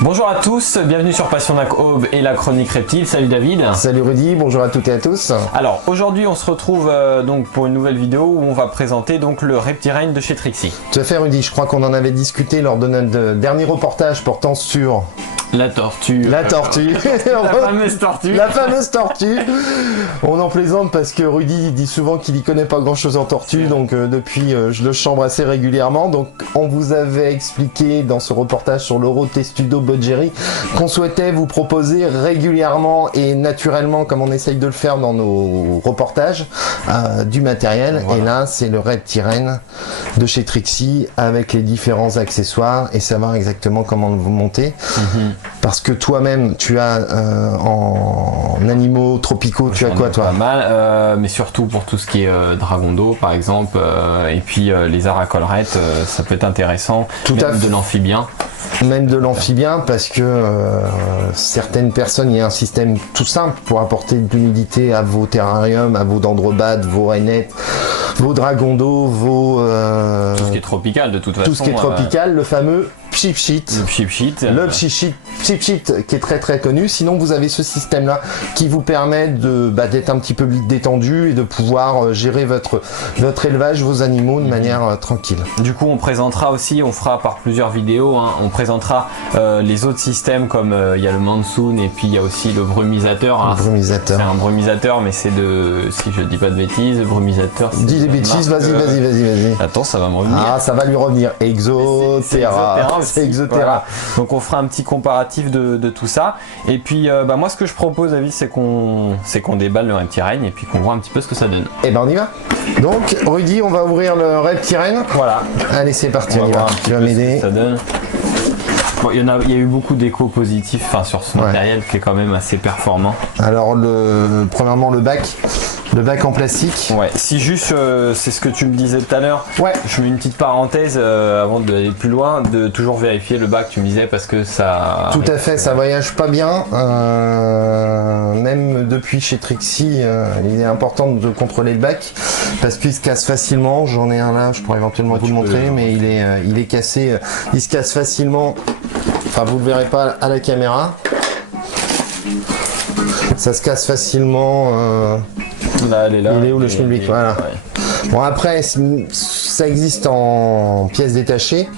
Bonjour à tous, bienvenue sur Passionac Aube et la chronique reptile. Salut David. Salut Rudy, bonjour à toutes et à tous. Alors aujourd'hui on se retrouve donc pour une nouvelle vidéo où on va présenter donc le Reptirène de chez Trixie. Tout à fait Rudy, je crois qu'on en avait discuté lors de notre dernier reportage portant sur... La tortue. La tortue. La fameuse tortue. La fameuse tortue. On en plaisante parce que Rudy dit souvent qu'il y connaît pas grand chose en tortue, donc depuis je le chambre assez régulièrement. Donc on vous avait expliqué dans ce reportage sur l'Euro Testudo Budgery qu'on souhaitait vous proposer régulièrement et naturellement, comme on essaye de le faire dans nos reportages, du matériel. Voilà. Et là c'est le Reptirène de chez Trixie avec les différents accessoires et savoir exactement comment vous monter. Parce que toi-même, tu as en animaux tropicaux, tu as quoi toi? Pas mal, mais surtout pour tout ce qui est dragon d'eau par exemple, et puis les aracolrettes, ça peut être intéressant. Tout à fait. De l'amphibien. Même de l'amphibien, parce que certaines personnes, il y a un système tout simple pour apporter de l'humidité à vos terrariums, à vos dendrobades, vos rainettes, vos dragons d'eau, vos... tout ce qui est tropical de toute façon. Tout ce qui est tropical, le fameux Pchipchit. Le Pchipchit. Le Pchipchit qui est très très connu. Sinon vous avez ce système là qui vous permet de d'être un petit peu détendu et de pouvoir gérer votre élevage, vos animaux de manière tranquille. Du coup on présentera aussi, on fera par plusieurs vidéos, hein, on présentera les autres systèmes comme il y a le Monsoon et puis il y a aussi le brumisateur. Hein. Le brumisateur. C'est un brumisateur mais c'est de, si je dis pas de bêtises, le brumisateur. Dis des bêtises, vas-y. Attends, ça va me revenir. Ah, ça va lui revenir. Exoterra. C'est Exoterra. Voilà. Donc on fera un petit comparatif de tout ça. Et puis moi ce que je propose, David, c'est qu'on déballe le Reptirène et puis qu'on voit un petit peu ce que ça donne. Et ben on y va. Donc Rudy, on va ouvrir le Reptirène. Voilà. Allez, c'est parti, on y va. Tu vas m'aider. Ça donne. Bon, il y a eu beaucoup d'échos positifs sur ce matériel qui est quand même assez performant. Alors premièrement le bac en plastique. Ouais, si juste c'est ce que tu me disais tout à l'heure. Ouais. Je mets une petite parenthèse avant d'aller plus loin, de toujours vérifier le bac, tu me disais, parce que ça... Tout à fait, ça voyage pas bien. Même depuis chez Trixie, il est important de contrôler le bac parce qu'il se casse facilement. J'en ai un là, je pourrais éventuellement vous le montrer, mais il est cassé. Il se casse facilement. Enfin, vous le verrez pas à la caméra. Ça se casse facilement. Là, elle est là. Il est où le schmilblick? Voilà. Ouais. Bon, après, ça existe en pièces détachées.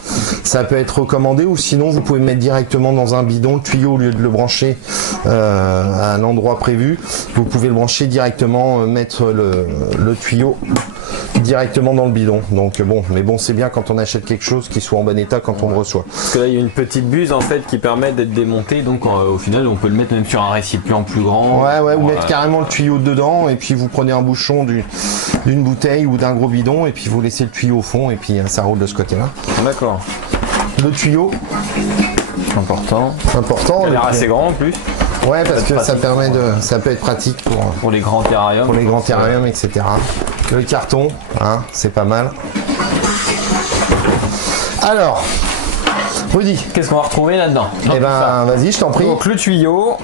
Ça peut être recommandé, ou sinon vous pouvez le mettre directement dans un bidon, le tuyau, au lieu de le brancher à un endroit prévu. Vous pouvez le brancher directement, mettre le tuyau directement dans le bidon. Donc bon, mais bon, c'est bien quand on achète quelque chose qui soit en bon état quand on le reçoit. Parce que là il y a une petite buse en fait qui permet d'être démontée, donc au final on peut le mettre même sur un récipient plus grand. Ouais, ou mettre carrément le tuyau dedans, et puis vous prenez un bouchon d'une bouteille ou d'un gros bidon, et puis vous laissez le tuyau au fond, et puis ça roule de ce côté là. D'accord. Le tuyau important. Il a l'air assez grand en plus. Ouais, parce que ça peut être pratique pour les grands terrariums. Pour les grands terrariums, etc. Le carton, hein, c'est pas mal. Alors, Rudy. Qu'est-ce qu'on va retrouver là-dedans? Eh ben, vas-y, je t'en prie. Donc le tuyau.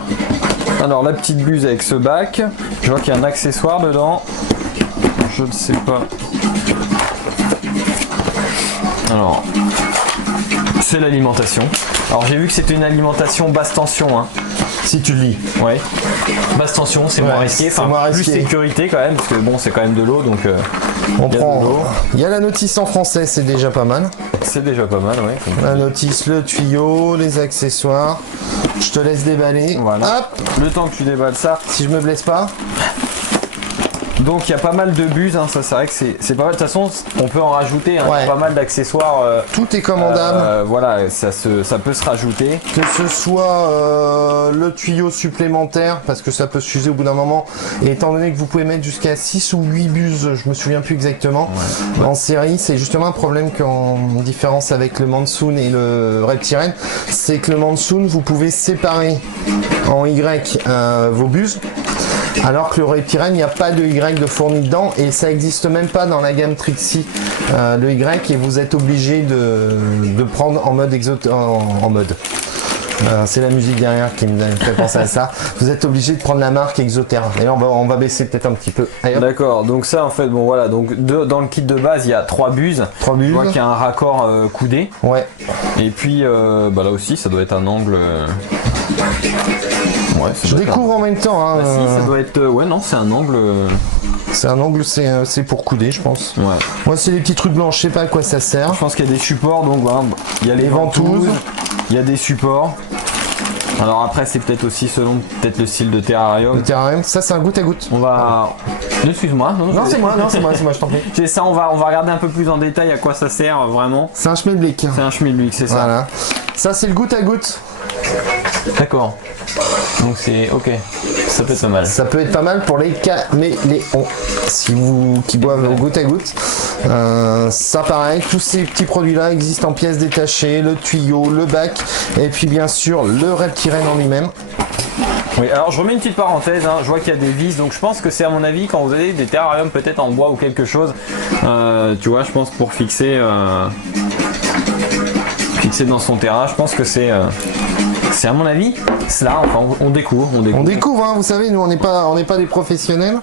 Alors la petite buse avec ce bac. Je vois qu'il y a un accessoire dedans. Je ne sais pas. Alors, c'est l'alimentation. Alors j'ai vu que c'était une alimentation basse tension, hein. Si tu le lis. Ouais. Basse tension, c'est moins risqué. Enfin, plus sécurité quand même, parce que bon, c'est quand même de l'eau, donc on prend. Il y a la notice en français, c'est déjà pas mal. C'est déjà pas mal, ouais. La notice, le tuyau, les accessoires. Je te laisse déballer. Voilà. Hop. Le temps que tu déballes ça. Si je me blesse pas. Donc il y a pas mal de buses, hein, ça c'est vrai que c'est pas mal. De toute façon, on peut en rajouter, hein, pas mal d'accessoires. Tout est commandable. Voilà, ça peut se rajouter. Que ce soit le tuyau supplémentaire, parce que ça peut s'user au bout d'un moment. Et étant donné que vous pouvez mettre jusqu'à 6 ou 8 buses, je me souviens plus exactement, en série, c'est justement un problème qu'en différence avec le Monsoon et le Reptirène, c'est que le Monsoon, vous pouvez séparer en Y vos buses. Alors que le Reptirène, il n'y a pas de Y de fourni dedans et ça n'existe même pas dans la gamme Trixie, le Y, et vous êtes obligé de prendre en mode C'est la musique derrière qui me fait penser à ça. Vous êtes obligé de prendre la marque Exoterra. Et on va baisser peut-être un petit peu. D'accord, donc ça en fait, bon voilà, donc dans le kit de base il y a 3 buses. 3 buses. Je vois qu'il y a un raccord coudé. Ouais. Et puis bah là aussi ça doit être un angle. Ouais, je découvre en même temps. Hein, bah, si, ça doit être. Ouais, non, c'est un angle. C'est un angle, c'est pour couder, je pense. Ouais. Moi, c'est des petits trucs blancs, je sais pas à quoi ça sert. Je pense qu'il y a des supports, donc voilà, il y a les ventouses, il y a des supports. Alors après, c'est peut-être aussi selon le style de terrarium. Le terrarium, ça c'est un goutte à goutte. On va. Excuse-moi. Non, c'est moi, je t'en prie. C'est ça, on va regarder un peu plus en détail à quoi ça sert vraiment. C'est un schmilblick. C'est un schmilblick, c'est ça. Voilà. Ça, c'est le goutte à goutte. D'accord. Donc c'est ok, ça peut être pas mal. Ça peut être pas mal pour les caméléons, si vous qui boivent au goutte à goutte. Ça pareil, tous ces petits produits là existent en pièces détachées, le tuyau, le bac et puis bien sûr le Reptiren en lui-même. Oui, alors je remets une petite parenthèse, hein. Je vois qu'il y a des vis, donc je pense que c'est à mon avis quand vous avez des terrariums peut-être en bois ou quelque chose, tu vois, je pense pour fixer dans son terrain, je pense que c'est à mon avis cela, enfin on découvre. On découvre, hein, vous savez, nous on n'est pas des professionnels.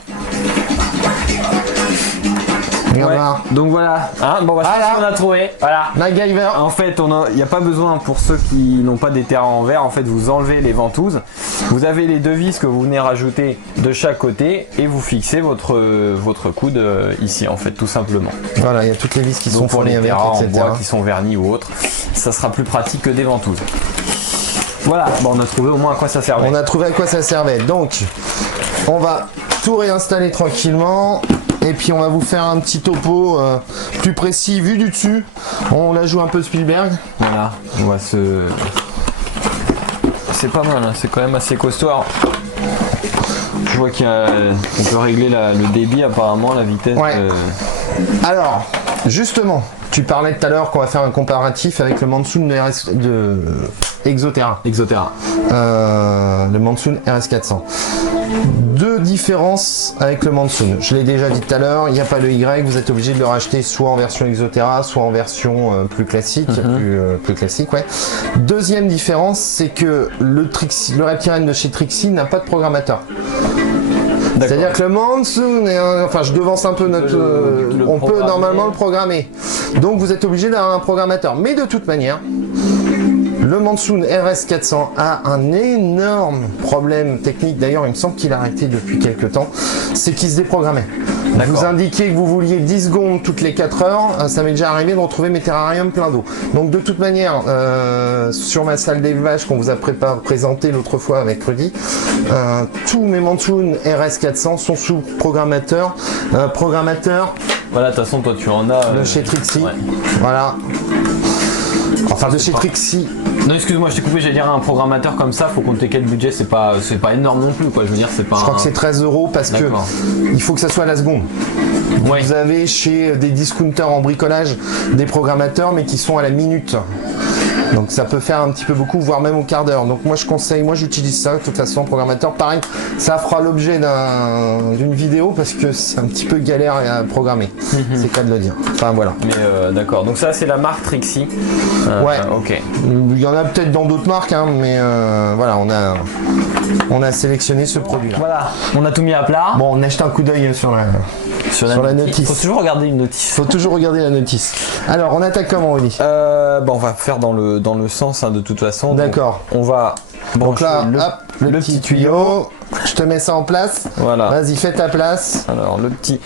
Ouais. Donc voilà, hein, bon, bah, c'est ce qu'on a trouvé. Voilà. MacGyver. En fait, il n'y a pas besoin pour ceux qui n'ont pas des terrains en verre. En fait, vous enlevez les ventouses. Vous avez les 2 vis que vous venez rajouter de chaque côté et vous fixez votre coude ici, en fait, tout simplement. Voilà, il y a toutes les vis qui sont fournies avec, en bois, qui sont vernis ou autres. Ça sera plus pratique que des ventouses. Voilà, bon, on a trouvé au moins à quoi ça servait. On a trouvé à quoi ça servait. Donc, on va tout réinstaller tranquillement. Et puis on va vous faire un petit topo plus précis vu du dessus. On la joue un peu Spielberg. Voilà, on va se... C'est pas mal, hein. C'est quand même assez costaud. Alors, je vois qu'on peut régler le débit apparemment, la vitesse. Ouais. Alors, justement, tu parlais tout à l'heure qu'on va faire un comparatif avec le Monsoon de Exoterra. Le Monsoon RS400. 2 différences avec le Monsoon. Je l'ai déjà dit tout à l'heure, il n'y a pas le Y, vous êtes obligé de le racheter soit en version Exoterra, soit en version plus classique. Plus classique, ouais. Deuxième différence, c'est que le Reptiren de chez Trixie n'a pas de programmateur. C'est-à-dire que le Monsoon, enfin je devance un peu notre... on peut normalement le programmer. Donc vous êtes obligé d'avoir un programmateur. Mais de toute manière, le Monsoon RS400 a un énorme problème technique. D'ailleurs, il me semble qu'il a arrêté depuis quelques temps. C'est qu'il se déprogrammait. Vous indiquiez que vous vouliez 10 secondes toutes les 4 heures. Ça m'est déjà arrivé de retrouver mes terrariums pleins d'eau. Donc de toute manière, sur ma salle d'élevage qu'on vous a présenté l'autre fois avec Rudy, tous mes Monsoon RS400 sont sous programmateur. Voilà, de toute façon, toi tu en as. De chez Trixie. Ouais. Voilà. Enfin, de chez Trixie. Non, excuse-moi, je t'ai coupé, j'allais dire un programmateur comme ça, faut compter quel budget, c'est pas énorme non plus, quoi. Je veux dire, c'est pas. Je crois que c'est 13 € parce que il faut que ça soit à la seconde. Ouais. Vous avez chez des discounters en bricolage des programmateurs, mais qui sont à la minute. Donc ça peut faire un petit peu beaucoup, voire même au quart d'heure. Donc moi je conseille, moi j'utilise ça de toute façon, programmateur. Pareil, ça fera l'objet d'une vidéo parce que c'est un petit peu galère à programmer. C'est cas de le dire. Enfin voilà. Mais d'accord, donc ça c'est la marque Trixie. Ouais. Ok. Il y en a peut-être dans d'autres marques, hein, mais voilà, on a sélectionné ce produit-là. Voilà, on a tout mis à plat. Bon, on a jeté un coup d'œil sur la notice. Faut toujours regarder une notice. Faut toujours regarder la notice. Alors, on attaque comment, Oli? On va faire dans le sens, hein, de toute façon. D'accord. On va. Donc là, hop, le petit tuyau. Je te mets ça en place. Voilà. Vas-y, fais ta place.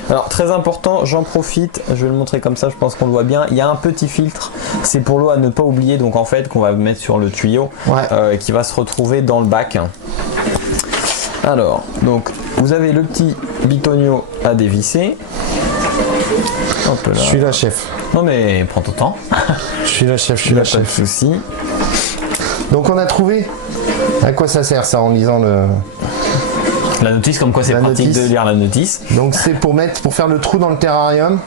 Alors très important, j'en profite. Je vais le montrer comme ça. Je pense qu'on le voit bien. Il y a un petit filtre. C'est pour l'eau à ne pas oublier. Donc en fait, qu'on va mettre sur le tuyau, qui va se retrouver dans le bac. Alors, donc vous avez le petit bitonio à dévisser. Hop là. Je suis là, chef. Non mais prends ton temps. Je suis là, chef. Pas de souci. Donc on a trouvé. À quoi ça sert ça en lisant la notice, comme quoi c'est pratique de lire la notice. Donc c'est pour faire le trou dans le terrarium.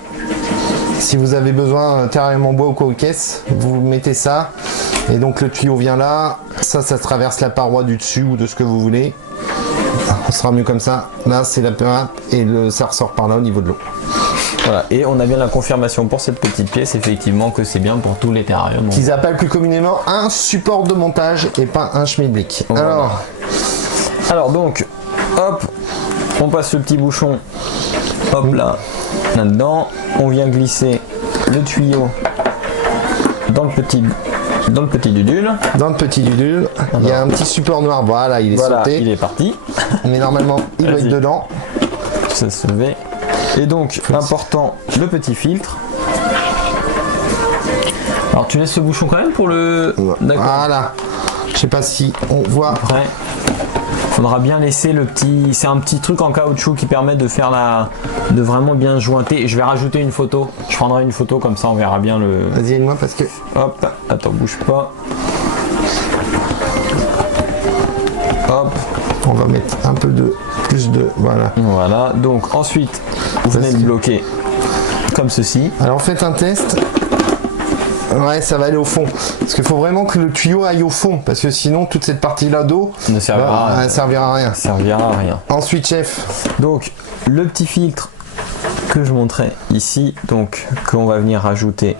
Si vous avez besoin d'un terrarium en bois ou quoi aux caisses, vous mettez ça. Et donc le tuyau vient là. Ça traverse la paroi du dessus ou de ce que vous voulez. Ce sera mieux comme ça. Là c'est la et ça ressort par là au niveau de l'eau. Voilà, et on a bien la confirmation pour cette petite pièce, effectivement, que c'est bien pour tous les terrariums. Qu'ils appellent plus communément un support de montage et pas un schmilblick. Voilà. Alors donc, hop, on passe le petit bouchon, hop là-dedans, on vient glisser le tuyau dans le petit dudule. Dans le petit dudule, il y a un petit support noir, voilà, il est sauté. Il est parti. Mais normalement, il doit être dedans. Ça se fait. Et donc, important, le petit filtre. Alors, tu laisses ce bouchon quand même pour le... D'accord. Voilà. Je sais pas si on voit. Après, faudra bien laisser le petit... C'est un petit truc en caoutchouc qui permet de faire de vraiment bien jointer. Je vais rajouter une photo. Je prendrai une photo, comme ça on verra bien le... Vas-y, aide-moi parce que... Hop, attends, bouge pas. Hop. On va mettre un peu de... plus de... Voilà. Voilà, donc ensuite, vous venez de bloquer comme ceci. Alors faites un test. Ouais, ça va aller au fond. Parce qu'il faut vraiment que le tuyau aille au fond. Parce que sinon, toute cette partie-là d'eau ne servira à rien. Elle servira à rien. Servira à rien. Ensuite, chef. Donc, le petit filtre que je montrais ici, donc qu'on va venir rajouter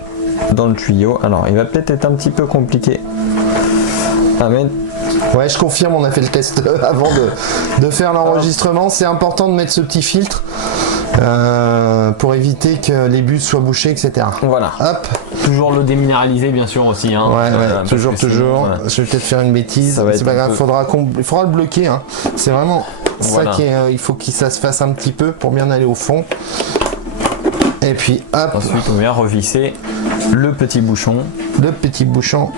dans le tuyau. Alors, il va peut-être être un petit peu compliqué à mettre. Ouais, je confirme, on a fait le test avant de faire l'enregistrement. C'est important de mettre ce petit filtre pour éviter que les bus soient bouchés, etc. Voilà. Hop. Toujours le déminéraliser, bien sûr, aussi. Hein. Ouais, toujours. Voilà. Je vais peut-être faire une bêtise. C'est pas grave, il faudra le bloquer. Hein. C'est vraiment ça qui est. Il faut que ça se fasse un petit peu pour bien aller au fond. Et puis, hop. Ensuite, on vient revisser le petit bouchon. Le petit bouchon.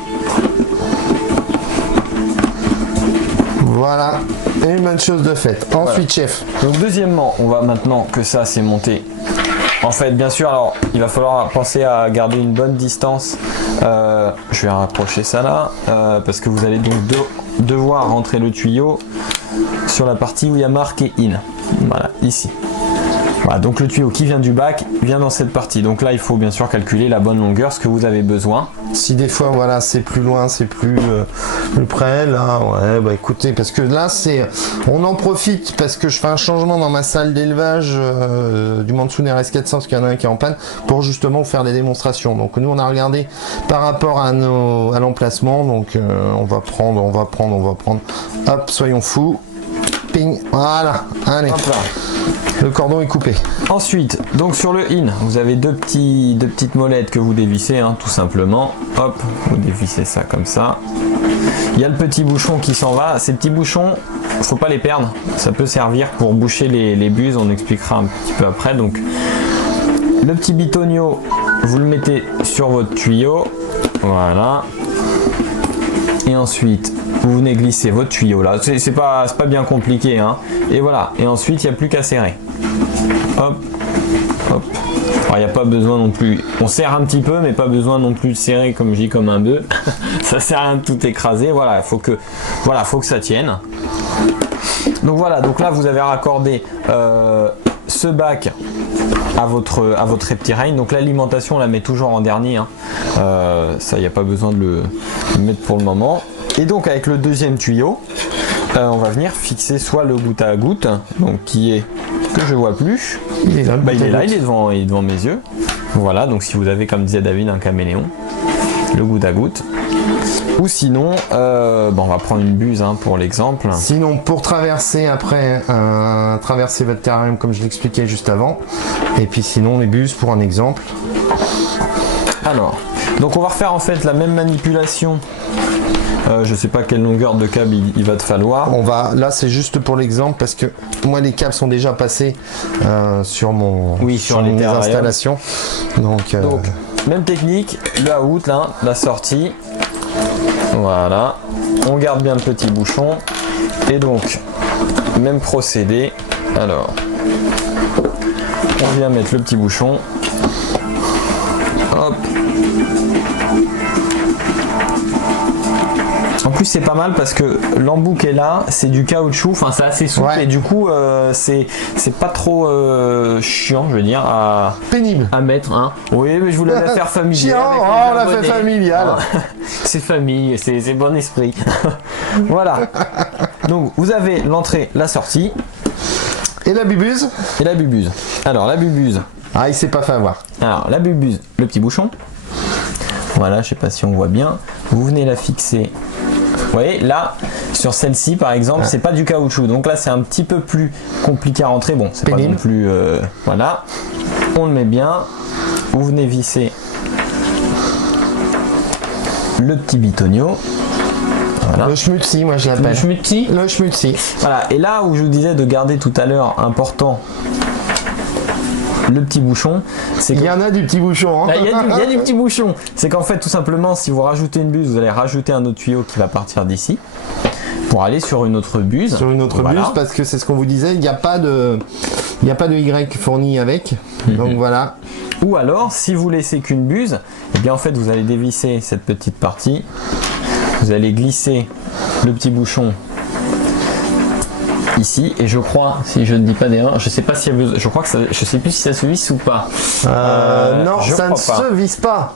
Voilà, et une bonne chose de faite. Ensuite, chef. Donc deuxièmement, on va maintenant que ça c'est monté. En fait, bien sûr, alors il va falloir penser à garder une bonne distance. Je vais rapprocher ça là, parce que vous allez donc devoir rentrer le tuyau sur la partie où il y a marqué in. Voilà, ici. Voilà, donc le tuyau qui vient du bac vient dans cette partie. Donc là, il faut bien sûr calculer la bonne longueur, ce que vous avez besoin. Si des fois, voilà, c'est plus loin, c'est plus près, là, ouais, bah écoutez, parce que là, on en profite parce que je fais un changement dans ma salle d'élevage du Mansoon RS400, parce qu'il y en a un qui est en panne, pour justement faire des démonstrations. Donc nous, on a regardé par rapport à l'emplacement, donc on va prendre, hop, soyons fous, ping, voilà, allez. Hop là. Le cordon est coupé. Ensuite, donc sur le in, vous avez deux petites molettes que vous dévissez, hein, tout simplement. Hop, vous dévissez ça comme ça. Il y a le petit bouchon qui s'en va. Ces petits bouchons, faut pas les perdre. Ça peut servir pour boucher les buses. On expliquera un petit peu après. Donc, le petit bitonio, vous le mettez sur votre tuyau. Voilà. Et ensuite, vous venez glisser votre tuyau là. C'est pas bien compliqué, hein. Et voilà. Et ensuite, il n'y a plus qu'à serrer. Hop, hop. Alors, il n'y a pas besoin non plus. On serre un petit peu, mais pas besoin non plus de serrer comme je dis comme un bœuf. Ça sert à rien de tout écraser. Voilà, faut que ça tienne. Donc voilà. Donc là, vous avez raccordé ce bac à votre Reptirein. Donc l'alimentation, on la met toujours en dernier. Hein. Ça, il n'y a pas besoin de le mettre pour le moment. Et donc avec le deuxième tuyau, on va venir fixer soit le goutte à goutte, donc qui est que je vois plus. Il est là, il est devant mes yeux. Voilà, donc si vous avez, comme disait David, un caméléon, le goutte à goutte. Ou sinon, on va prendre une buse, hein, pour l'exemple. Sinon, pour traverser après, traverser votre terrarium comme je l'expliquais juste avant. Et puis sinon, les buses pour un exemple. Alors, donc on va refaire en fait la même manipulation. Je sais pas quelle longueur de câble il va te falloir. Là c'est juste pour l'exemple parce que moi les câbles sont déjà passés sur mes installations. Donc, même technique, le out là, la sortie. Voilà. On garde bien le petit bouchon. Et donc, même procédé. Alors, on vient mettre le petit bouchon. Hop. En plus c'est pas mal parce que l'embout qui est là, c'est du caoutchouc, enfin c'est assez souple, ouais. Et du coup c'est pas trop chiant, je veux dire, pénible à mettre, hein. Oui, mais je voulais la faire familiale. On l'a fait familial. C'est famille, c'est bon esprit. Voilà. Donc vous avez l'entrée, la sortie. Et la bubuse. Alors la bubuse, Ah, il s'est pas fait avoir. Alors la bulbuse, le petit bouchon. Voilà, je sais pas si on voit bien. Vous venez la fixer. Vous voyez, là, sur celle-ci par exemple, c'est pas du caoutchouc. Donc là, c'est un petit peu plus compliqué à rentrer. Bon, c'est pas non plus. Voilà. On le met bien. Vous venez visser le petit bitonio. Voilà. Le schmutzi, moi je l'appelle. Le schmutzi. Le schmutzi. Voilà. Et là où je vous disais de garder tout à l'heure important le petit bouchon, c'est qu'il y en a du petit bouchon. Hein. Il y a du petit bouchon. C'est qu'en fait, tout simplement, si vous rajoutez une buse, vous allez rajouter un autre tuyau qui va partir d'ici pour aller sur une autre buse. Sur une autre buse, parce que c'est ce qu'on vous disait, il n'y a pas de Y fourni avec. Donc voilà. Ou alors, si vous laissez qu'une buse, et bien en fait, vous allez dévisser cette petite partie. Vous allez glisser le petit bouchon ici, et je crois, si je ne dis pas d'erreur, je sais pas si je crois que ça, je sais plus si ça se visse ou pas. Non, ça ne se visse pas.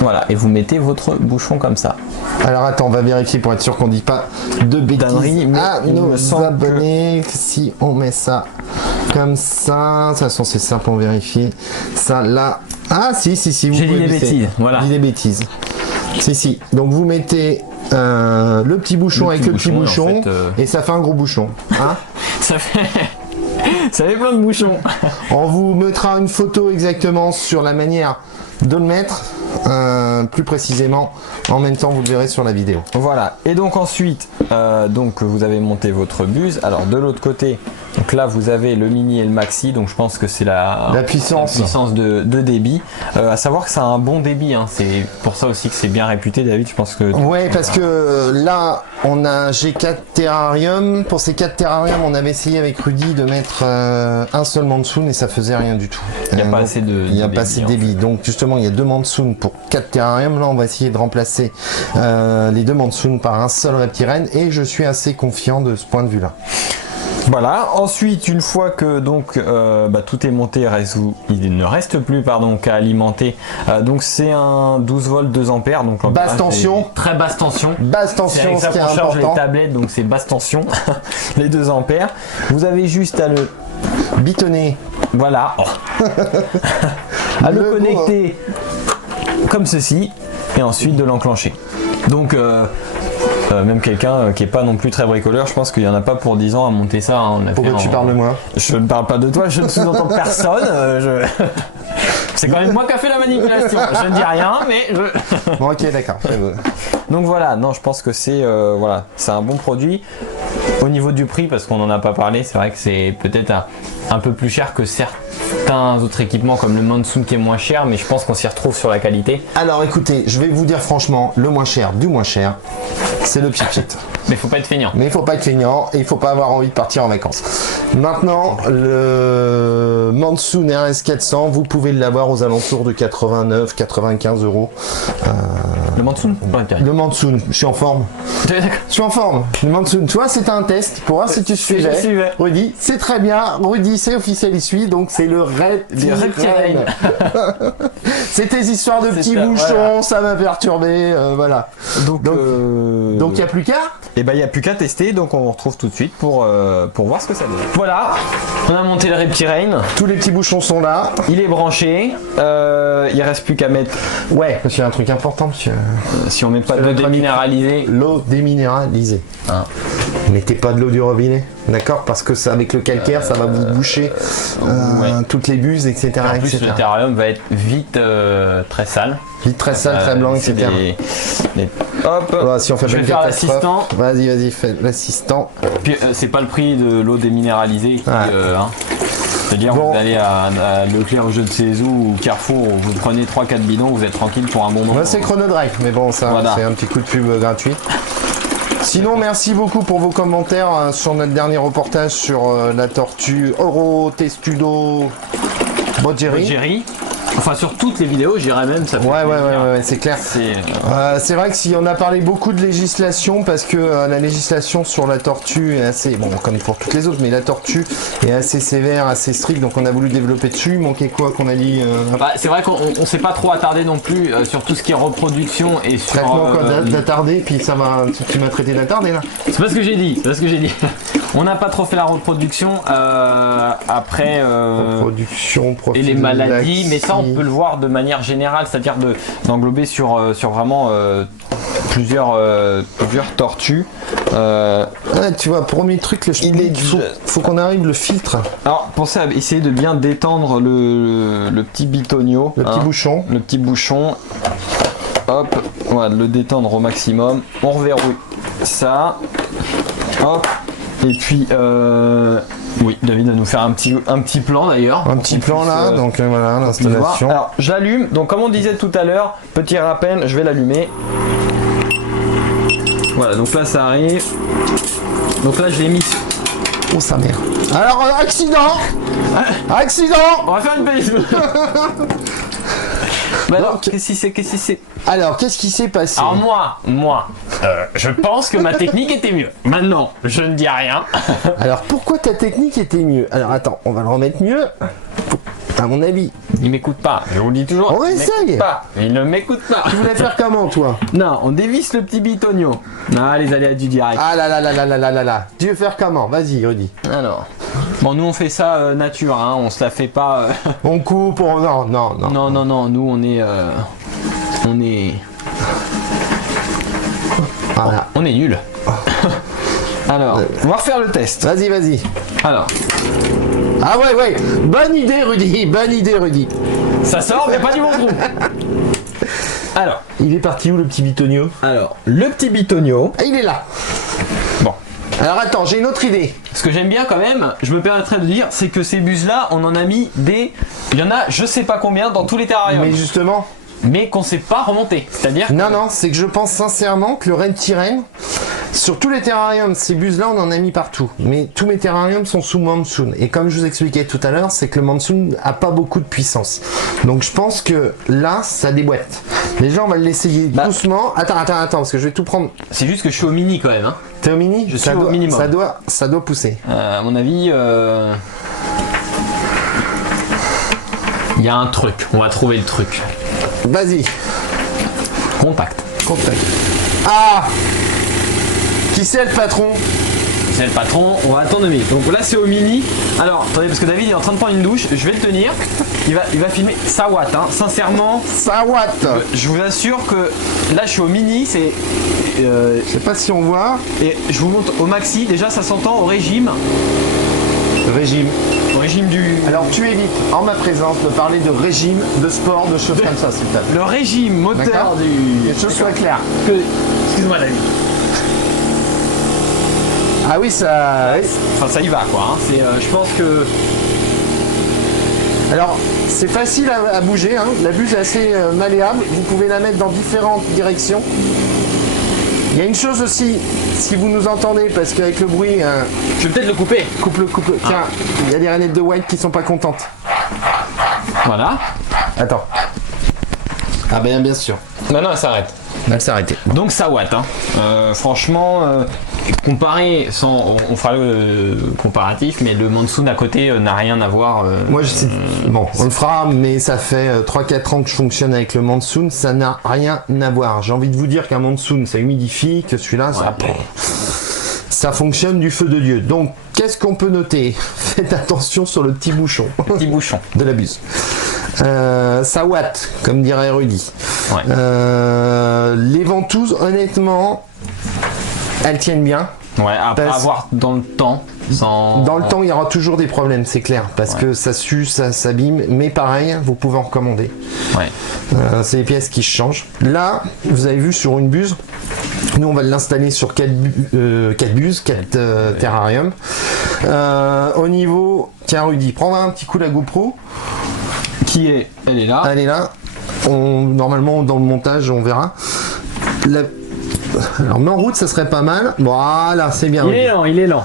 Voilà, et vous mettez votre bouchon comme ça. Alors attends, on va vérifier pour être sûr qu'on dit pas de bêtises. Nos abonnés, si on met ça comme ça, de toute façon c'est simple, on vérifie. Ça là, ah si, vous j'ai dit des bêtises, voilà. Dit des bêtises. Si. Donc vous mettez le petit bouchon avec le petit bouchon, en fait, et ça fait un gros bouchon. Hein. ça fait plein de bouchons. On vous mettra une photo exactement sur la manière de le mettre, plus précisément. En même temps, vous le verrez sur la vidéo. Voilà. Et donc ensuite, donc vous avez monté votre buse. Alors de l'autre côté, donc là vous avez le mini et le maxi. Donc je pense que c'est la puissance de débit. À savoir que ça a un bon débit. Hein. C'est pour ça aussi que c'est bien réputé, David. Je pense que. Ouais, parce que là, on a G4 terrarium. Pour ces 4 terrariums, on avait essayé avec Rudy de mettre un seul monsoon et ça faisait rien du tout. Il n'y a pas assez de. Il n'y a pas assez de débit. Donc justement, il y a 2 monsoon pour 4 terrariums. Là, on va essayer de remplacer les 2 monsoon par un seul reptirène et je suis assez confiant de ce point de vue là. Voilà, ensuite une fois que donc tout est monté, il ne reste plus qu'à alimenter. Donc c'est un 12 volts 2 ampères, donc basse tension, très basse tension. Basse tension, c'est ça qu'on charge les tablettes, donc c'est basse tension, les 2 ampères. Vous avez juste à le bitonner. Voilà. à le connecter comme ceci et ensuite de l'enclencher. Donc même quelqu'un qui est pas non plus très bricoleur, je pense qu'il y en a pas pour 10 ans à monter ça. Hein. Pourquoi tu parles de moi? Je ne parle pas de toi, je ne sous-entends personne. C'est quand même moi qui a fait la manipulation. Je ne dis rien, mais je. Bon, ok, d'accord. Donc voilà, non, je pense que c'est c'est un bon produit. Au niveau du prix, parce qu'on n'en a pas parlé, c'est vrai que c'est peut-être un peu plus cher que certains autres équipements comme le Monsoon qui est moins cher, mais je pense qu'on s'y retrouve sur la qualité. Alors écoutez, je vais vous dire franchement, le moins cher du moins cher, c'est le Pipit. Mais il faut pas être feignant. Mais il faut pas être feignant et il faut pas avoir envie de partir en vacances. Maintenant, le Monsoon RS400, vous pouvez l'avoir aux alentours de 89-95 €. Le Monsoon? Le Monsoon, je suis en forme. Je suis en forme. Le Monsoon, tu vois, c'était un test pour voir si tu suivais. Rudy, c'est très bien. Rudy, c'est officiel, il suit, donc c'est le reptirène. C'est tes histoires de petits bouchons, ça m'a perturbé, voilà. Donc il n'y a plus qu'à. Et ben il n'y a plus qu'à tester, donc on vous retrouve tout de suite pour voir ce que ça donne. Voilà, on a monté le reptirène. Tous les petits bouchons sont là. Il est branché. Il reste plus qu'à mettre. Ouais, parce qu'il y a un truc important, monsieur. Si on met pas d'eau déminéralisée. L'eau déminéralisée. Hein. Mettez pas de l'eau du robinet, d'accord? Parce que ça, avec le calcaire, ça va vous boucher toutes les buses, etc. En plus, le terrarium va être vite très sale. Vite très sale, très blanc, etc. Hop, voilà, si on fait je vais faire l'assistant. Vas-y, fais l'assistant. Puis c'est pas le prix de l'eau déminéralisée qui, c'est-à-dire vous allez à Leclerc, au jeu de Cézou ou Carrefour, vous prenez 3-4 bidons, vous êtes tranquille pour un bon moment. C'est Chronodrive, mais bon, ça c'est un petit coup de pub gratuit. Sinon, merci beaucoup pour vos commentaires sur notre dernier reportage sur la tortue Oro Testudo Bodgeri. Enfin, sur toutes les vidéos, je dirais même, ça fait ouais, c'est clair. C'est vrai que si on a parlé beaucoup de législation, parce que la législation sur la tortue est assez, bon, comme pour toutes les autres, mais la tortue est assez sévère, assez stricte, donc on a voulu développer dessus. Il manquait quoi qu'on a dit c'est vrai qu'on s'est pas trop attardé non plus sur tout ce qui est reproduction et sur... Traitement d'attardé, puis ça va, tu m'as traité d'attardé là. C'est pas ce que j'ai dit, On n'a pas trop fait la reproduction après... Reproduction, et les maladies, mais ça on peut le voir de manière générale, c'est-à-dire d'englober sur vraiment plusieurs tortues. Tu vois, premier truc, faut qu'on arrive le filtre. Alors pensez à essayer de bien détendre le petit bitonio. Le petit bouchon. Le petit bouchon. Hop, voilà, le détendre au maximum. On reverrouille ça. Hop. Et puis oui, David va nous faire un petit plan d'ailleurs. Un petit plan là, donc voilà l'installation. Alors j'allume, donc comme on disait tout à l'heure, petit rappel, je vais l'allumer. Voilà, donc là ça arrive. Donc là je l'ai mis. Oh sa mère. Alors accident. Accident. On va faire une belle. Bah alors, qu'est-ce qui c'est Alors, qu'est-ce qui s'est passé? Alors moi, je pense que ma technique était mieux. Maintenant, je ne dis rien. Alors, pourquoi ta technique était mieux? Alors, attends, on va le remettre mieux. À mon avis. Il m'écoute pas, je vous le dis toujours. On essaye. Il ne m'écoute pas. Tu voulais faire comment, toi? Non, on dévisse le petit bitonio. Ah, les aléas du direct. Ah là là là là là là là là. Tu veux faire comment? Vas-y, redis. Alors. Bon, nous on fait ça nature, hein, on se la fait pas. On coupe, non. Nous on est. Voilà. On est nul. Alors, on va refaire le test. Vas-y. Alors. Ah ouais. Bonne idée, Rudy. Ça sort, mais pas du bon coup. Alors. Il est parti où le petit bitonio? Alors, le petit bitonio. Ah, il est là. Bon. Alors attends, j'ai une autre idée. Ce que j'aime bien quand même, je me permettrais de dire, c'est que ces buses là, on en a mis des... Il y en a je sais pas combien dans tous les terrariums. Mais justement... Mais qu'on sait pas remonter. C'est-à-dire... Non, c'est que je pense sincèrement que le Red Tyrene, sur tous les terrariums, ces buses-là, on en a mis partout. Mais tous mes terrariums sont sous Monsoon. Et comme je vous expliquais tout à l'heure, c'est que le Monsoon a pas beaucoup de puissance. Donc je pense que là, ça déboîte. Déjà, on va l'essayer doucement. Attends, parce que je vais tout prendre. C'est juste que je suis au mini quand même. Hein. T'es au mini? Je suis au minimum. Ça doit pousser. À mon avis... Il y a un truc. On va trouver le truc. Vas-y. Contact. Ah! Qui c'est le patron? C'est le patron, on va attendre 2 minutes. Donc là c'est au mini. Alors, attendez, parce que David est en train de prendre une douche, je vais le tenir. Il va filmer ça watt, hein. Sincèrement. Ça watt. Je vous assure que là je suis au mini, c'est... je sais pas si on voit. Et je vous montre au maxi, déjà ça s'entend au régime. Au régime du... Alors tu évites en ma présence de parler de régime, de sport, de choses comme ça s'il te plaît. Le régime moteur du... Les choses soient claires. Excuse-moi David. Ah oui, ça... Enfin ça y va quoi, hein. C'est, je pense que... Alors c'est facile à bouger, hein. La buse est assez malléable, vous pouvez la mettre dans différentes directions. Il y a une chose aussi, si vous nous entendez, parce qu'avec le bruit... Je vais peut-être le couper. Coupe-le. Tiens, il y a des rainettes de white qui sont pas contentes. Voilà. Attends. Ah ben bien sûr. Non, elle s'arrête. Elle s'est arrêtée. Donc ça watt, hein. Franchement, comparé, on fera le comparatif, mais le Monsoon à côté n'a rien à voir. Moi je sais. Bon, on le fera, mais ça fait 3-4 ans que je fonctionne avec le Monsoon, ça n'a rien à voir. J'ai envie de vous dire qu'un Monsoon ça humidifie, que celui-là ça fonctionne du feu de Dieu. Donc qu'est-ce qu'on peut noter? Faites attention sur le petit bouchon. Le petit bouchon. De la buse. Ça watt, comme dirait Rudy. Ouais. Les ventouses, honnêtement, elles tiennent bien. Ouais, après avoir dans le temps. Dans le temps, il y aura toujours des problèmes, c'est clair, parce que ça s'use, ça s'abîme, mais pareil, vous pouvez en recommander. Ouais. C'est les pièces qui changent. Là, vous avez vu sur une buse, nous on va l'installer sur 4 buses, 4 terrariums. Au niveau, tiens Rudy, prends un petit coup la GoPro. Elle est là. Elle est là. Normalement, dans le montage, on verra. Alors mets en route, ça serait pas mal. Voilà, c'est bien. Il est lent.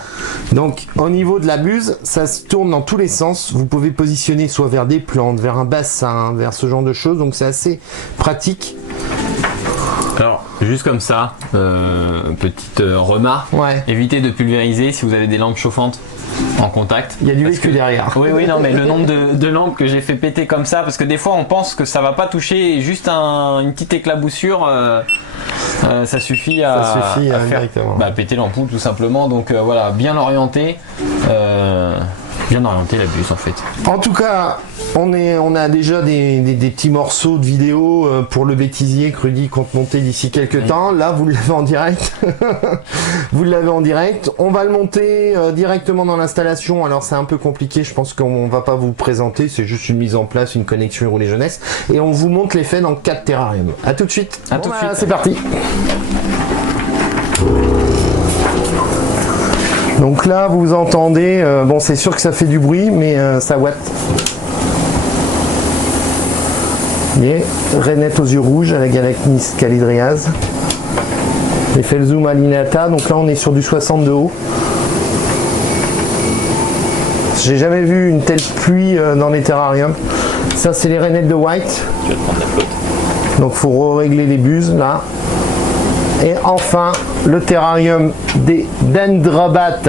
Donc au niveau de la buse, ça se tourne dans tous les sens. Vous pouvez positionner soit vers des plantes, vers un bassin, vers ce genre de choses. Donc c'est assez pratique. Alors, juste comme ça, petite remarque, évitez de pulvériser si vous avez des lampes chauffantes en contact. Il y a du vécu derrière. Oui, non, mais le nombre de lampes que j'ai fait péter comme ça, parce que des fois on pense que ça va pas toucher, juste une petite éclaboussure, ça suffit à faire péter l'ampoule tout simplement. Donc voilà, bien orienté. Bien orienté la buse en fait. En tout cas, on a déjà des petits morceaux de vidéo pour le bêtisier que Rudy compte monter d'ici quelques temps. Là, vous l'avez en direct. Vous l'avez en direct. On va le monter directement dans l'installation. Alors c'est un peu compliqué, je pense qu'on va pas vous présenter. C'est juste une mise en place, une connexion Roulé Jeunesse. Et on vous montre l'effet dans 4 terrariums. A tout de suite. Tout de suite. C'est parti. Donc là, vous entendez, bon c'est sûr que ça fait du bruit, mais ça ouate. Et rainette aux yeux rouges à la Galacnis calidriase. Les Felzuma lineata, donc là on est sur du 60 de haut. J'ai jamais vu une telle pluie dans les terrariums. Ça c'est les rainettes de white. Je vais te prendre la flotte. Donc faut régler les buses là. Et enfin, le terrarium des dendrobates.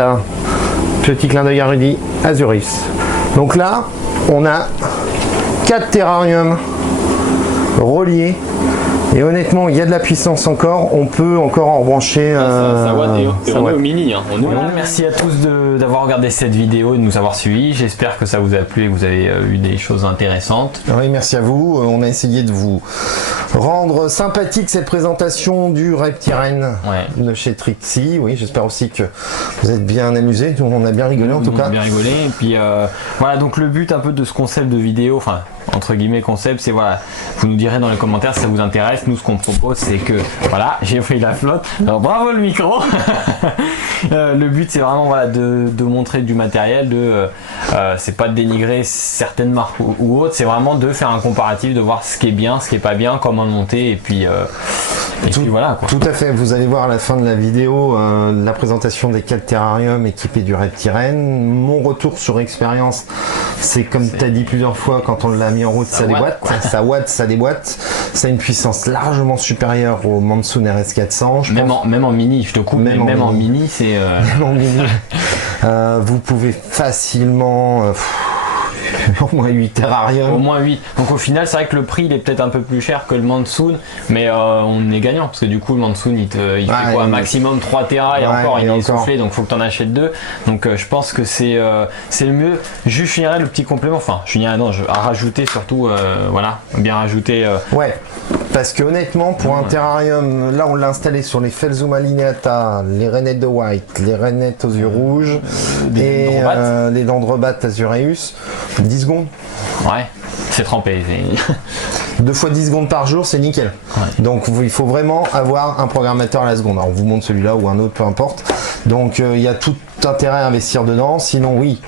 Petit clin d'œil à Rudy, Azuris. Donc là, on a 4 terrariums reliés. Et honnêtement, il y a de la puissance encore. On peut encore en brancher. Ça on est au mini. Hein. Merci à tous d'avoir regardé cette vidéo et de nous avoir suivis. J'espère que ça vous a plu et que vous avez eu des choses intéressantes. Oui, merci à vous. On a essayé de vous rendre sympathique cette présentation du Reptiren de chez Trixie. Oui, j'espère aussi que vous êtes bien amusés. On a bien rigolé en tout cas. On a bien rigolé. Et puis voilà, donc le but un peu de ce concept de vidéo, enfin entre guillemets concept, c'est voilà, vous nous direz dans les commentaires si ça vous intéresse. Nous, ce qu'on propose, c'est que voilà, j'ai pris la flotte. Alors bravo le micro. Le but, c'est vraiment voilà de montrer du matériel, c'est pas de dénigrer certaines marques ou autres, c'est vraiment de faire un comparatif, de voir ce qui est bien, ce qui est pas bien, comment le monter, et puis voilà quoi. Tout à fait. Vous allez voir à la fin de la vidéo la présentation des 4 terrariums équipés du Reptiren. Mon retour sur expérience, c'est comme tu as dit plusieurs fois, quand on l'a mis en route, ça déboîte. Ça déboîte. Ça a une puissance largement supérieur au Mansoon RS400. Même en mini, je te coupe, même en mini, c'est... Même en mini. Vous pouvez facilement... au moins 8 terrariums. Au moins 8. Donc au final, c'est vrai que le prix il est peut-être un peu plus cher que le Mansoon, mais on est gagnant parce que du coup le Mansoon il fait quoi, maximum 3 terras et encore il est essoufflé, donc faut que tu en achètes 2. Donc je pense que c'est le mieux. Je finirai le petit complément, enfin je finirai à rajouter surtout voilà, bien rajouter ouais, parce que honnêtement pour un terrarium, là on l'a installé sur les Felzuma lineata, les rainettes de white, les rainettes aux yeux rouges et les dendrobates azureus. 10 secondes. Ouais, c'est trempé. 2 fois 10 secondes par jour, c'est nickel. Ouais. Donc il faut vraiment avoir un programmateur à la seconde. Alors on vous montre celui-là ou un autre, peu importe. Donc il y a tout intérêt à investir dedans. Sinon oui,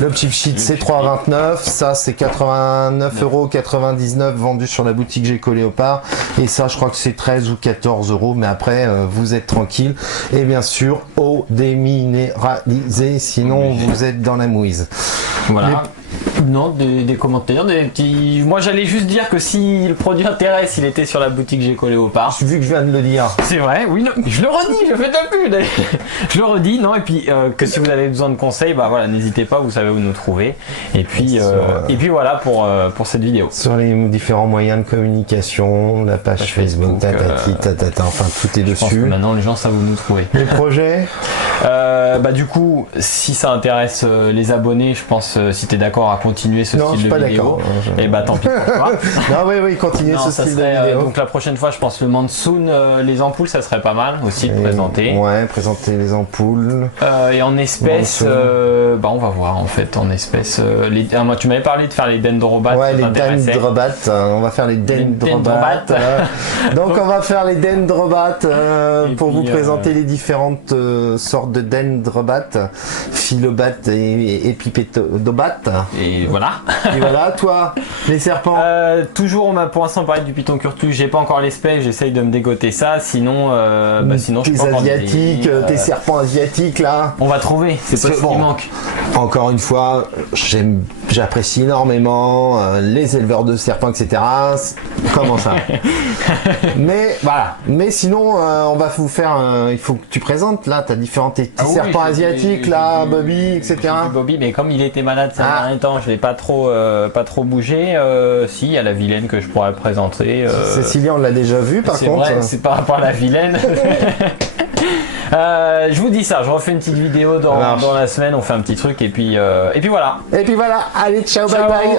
le chip sheet c'est 3,29. Ça c'est 89,99 € vendu sur la boutique Gecko Léopard. Et ça je crois que c'est 13 ou 14 €. Mais après vous êtes tranquille. Et bien sûr eau déminéralisée. Sinon vous êtes dans la mouise. Voilà. Non, des commentaires, des petits... Moi j'allais juste dire que si le produit intéresse, il était sur la boutique Gecko Léopard. Vu que je viens de le dire. C'est vrai, oui, non, je le redis, je fais de la pub. Je le redis, non, et puis que si vous avez besoin de conseils, bah voilà, n'hésitez pas, vous savez où nous trouver. Et puis voilà pour cette vidéo. Sur les différents moyens de communication, la page Facebook, enfin tout est dessus. Je pense que maintenant les gens savent où nous trouver. Les projets bah du coup, si ça intéresse les abonnés, je pense, si tu es d'accord à continuer ce style de vidéo, et bah tant pis pour toi. Non, oui, continuer ce style de vidéo. Donc la prochaine fois, je pense le Mansoon, les ampoules, ça serait pas mal aussi de présenter. Ouais, présenter les ampoules. Et en espèces, bah on va voir en fait, en espèces. Moi, tu m'avais parlé de faire les dendrobates. Ouais, les dendrobates. On va faire les dendrobates. Donc on va faire les dendrobates pour vous présenter les différentes sortes de dendrobat, philobat et épipétobat. Et voilà. Et voilà, toi, les serpents. Toujours, on m'a pour l'instant parlé du python curtus. J'ai pas encore l'espèce, j'essaye de me dégoter ça. Sinon, sinon je tes peux asiatiques, tes serpents asiatiques là. On va trouver, c'est pas ce qui manque. Encore une fois, j'apprécie énormément les éleveurs de serpents, etc. Comment ça? Mais voilà. Mais sinon, on va vous faire. Il faut que tu présentes là. T'as différents petits serpents asiatiques là, Bobby, etc. Bobby, mais comme il était malade ces derniers temps, je l'ai pas trop bougé. Si, il y a la vilaine que je pourrais présenter. Cécilia, on l'a déjà vu par contre. C'est vrai, c'est par rapport à la vilaine. Je vous dis ça, je refais une petite vidéo dans la semaine, on fait un petit truc et puis voilà. Et puis voilà, allez, ciao. Bye bye.